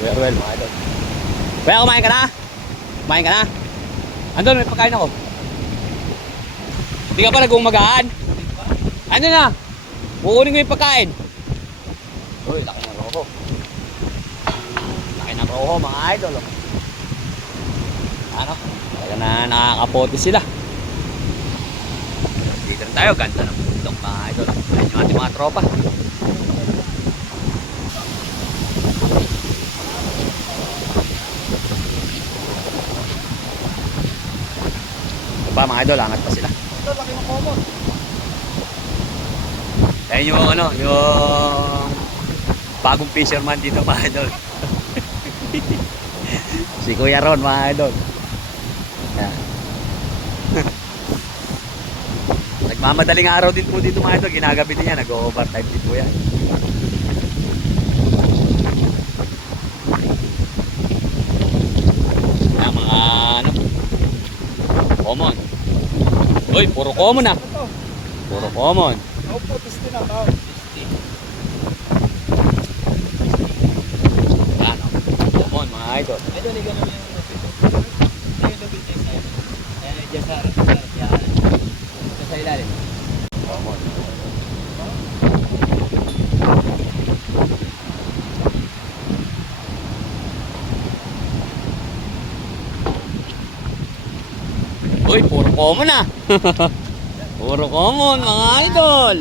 Ruel, mga idol. Kuya, kumain ka na? Kumain ka na? Andun, may pagkain ako. Hindi ka pa nag-umagaan? Ano na? Kukunin ko yung pagkain. Uy, laki ng roho. Laki ng roho, mga idol. Ano? Talaga na nakakapote sila. Dito na tayo, ganda ng bundok, mga idol. Ayun yung ating mga tropa. Mga idol, angat pa sila. Ito, laki ng common. Ayun yung ano, yung bagong fisherman dito mga idol. si Kuya Ron mga idol. Yan. Nagmamadaling araw din po dito mga idol. Ginagabi din yan. Nag-overtime din po yan. Yan mga ano. Common. Uy, puro common ah. Puro common. Opo, pisti na tao. Yan, oh. Common mga idol. Ito, hindi ganun yung niya sa harap. Sa ilalim. Common. Uy, puro common ah. puro common mga idol.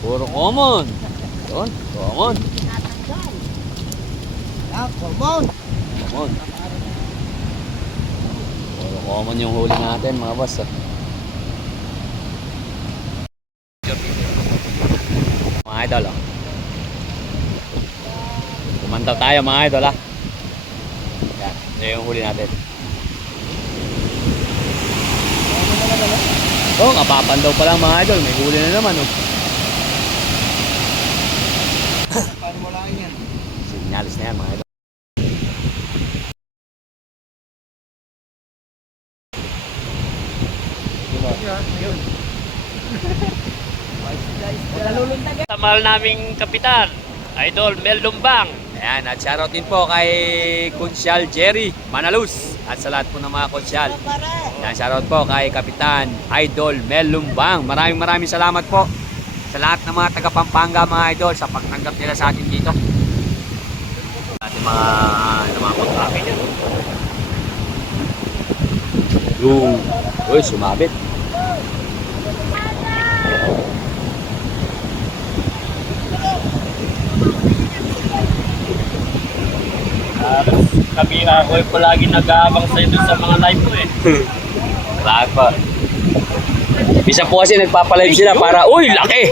Puro common. Yun, common. Yan, common. Common. Puro common yung huli natin mga boss. ah. Mga idol oh. Kumantaw tayo mga idol ah. Yan, ito yung huli natin. Oh, kapapan daw pa lang mga idol. May huli na naman oh. Paano mo lang yan? Signalis na yan mga idol. Sa mahal naming kapitan, Idol Mel Lumbang. Ayan, at shoutout din po kay Kunsyal Jerry Manalus at sa lahat po ng mga kunsyal. Ayan, shoutout po kay Kapitan Idol Mel Lumbang. Maraming maraming salamat po sa lahat ng mga taga Pampanga mga idol sa pagtanggap nila sa atin dito. Ating mga, mga kontrake niya. Yung, uy, sumabit. Kami ako ay palagi nag-aabang sa ito sa mga live ko eh. Lahat pa. Bisa po kasi nagpapalive sila para, uy, laki!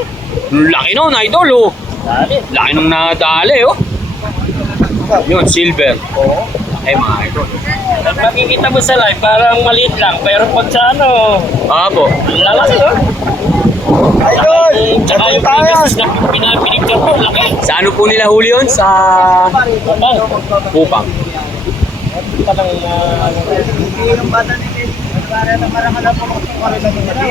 Laki nun, idol, oh. Dali. Laki nung nadali, oh. Yun, silver. Oo. Laki, mga idol. At makikita mo sa live, parang maliit lang. Pero pag sa ano, Apo. lalaki oh. Idol! Tsaka yung previous na pinapinicture mo, laki. Sa ano po nila huli yun? Sa Kupang. uh, Hindi yung bata ni Ted. Para na parang alam mo kung kare lang yung mali.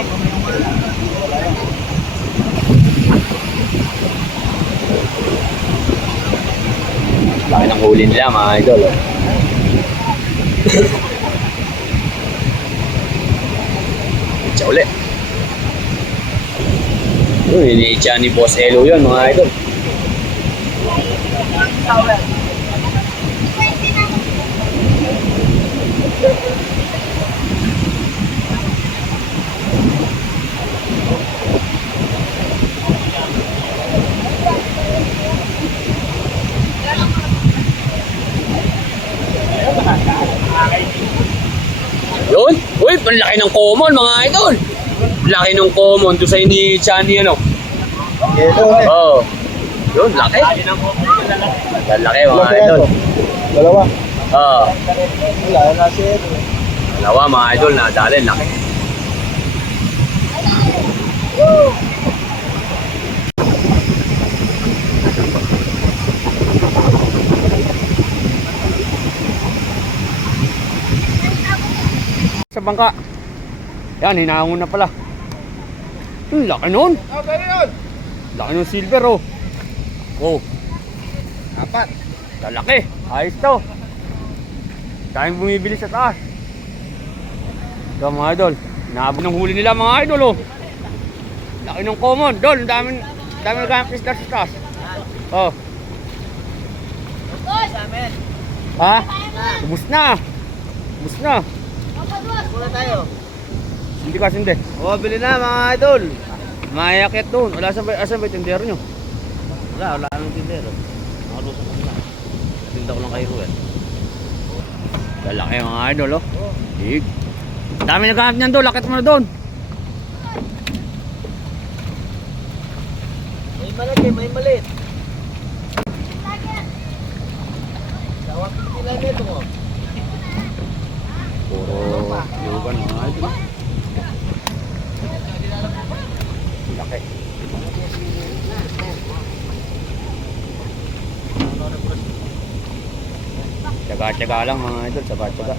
Laki ng huli nila, mga idol. Oh. Itcha uli. Yun, iniitcha ni Boss Elo yun, mga idol. Yun. Uy, ang laki ng common, mga idol. Laki ng common doon sa ni ano. Ito eh. Oo. Oh. Yun, laki. Lalaki, mga idol. Dalawa. Oo. Wala na si. Dalawa, mga idol, nadali. Laki. Sa bangka. Yan, hinangon na pala. Hmm, laki nun. Oh, ganyan yun. Laki ng silver oh. Oh, Apat. lalaki. Ayos to. Daming bumibili sa taas. Ito mga idol. Naabot ng huli nila mga idol oh. Laki ng common. Dol, ang daming daming naghanap isda sa taas. Oh. Ha? Ubus na. Ubus na. Muna tayo. Hindi kasi hindi. Oh, bili na mga idol. Mayakit doon. Wala sa asan ba yung tindero nyo? Wala, wala nang tindero. Nakalusok ko na. Tinda ko lang kay Ruel. Lalaki mga idol oh. Dig. Dami naghanap niyan doon. Lakit mo na doon. May malaki, may maliit. Tawag nila nito mo. Puro yugan mga idol. Laki. Tsaga-tsaga lang mga idol. Tsaga-tsaga.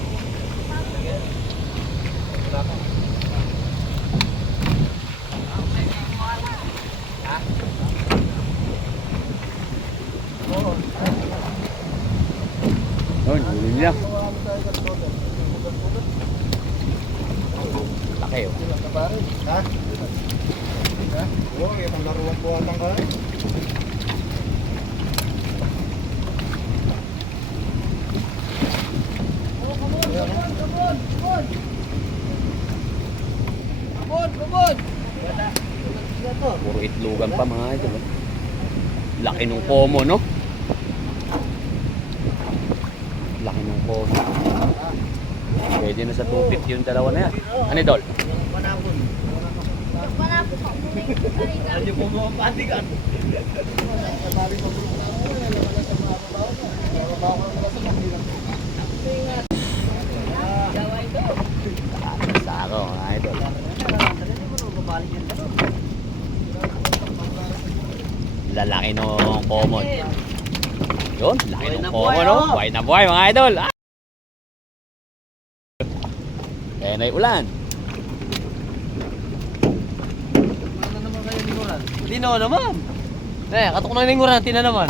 Yun, huli nila. Laki oh. Ha? Ha? Oo, may panglaruan po atang ka. Bubon, bubon! Puro itlogan pa mga idol. oh. Laki nung pomo, no? Laki nung pomo. Pwede na sa 250 yung dalawa na yan. Ano, Idol? Panapon. Ano po mga patigan? Sako, mga idol. Lalaki nung common. Yun, laki nung na common, no? oh. Buhay na buhay, mga idol. Ah! Kaya na yung ulan. Dino naman. Eh, katok na ninguran, tina naman.